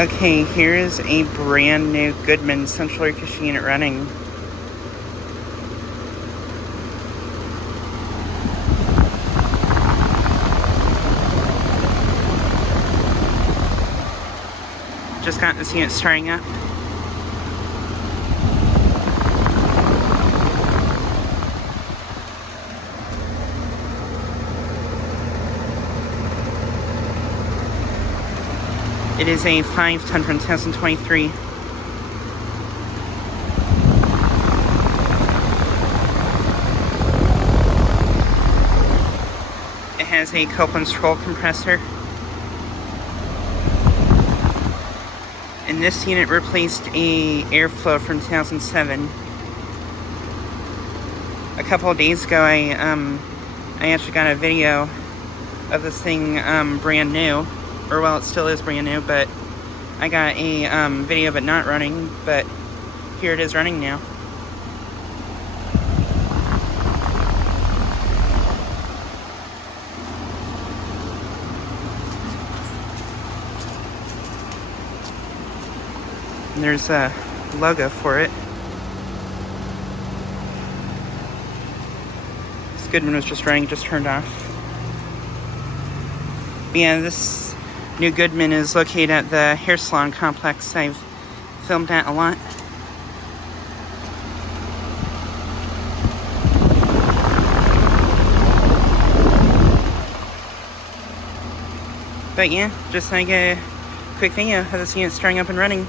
Okay, here is a brand new Goodman central air conditioning unit running. Just got this unit starting up. It is a 5-ton from 2023. It has a Copeland scroll compressor. And this unit replaced a Aire-Flo from 2007. A couple of days ago, I actually got a video of this thing brand new. Or, well, it still is brand new, but I got a video of it not running, but here it is running now. And there's a logo for it. This Goodman was just running, just turned off. But yeah, this new Goodman is located at the hair salon complex I've filmed at a lot. But yeah, just like a quick video of this unit starting up and running.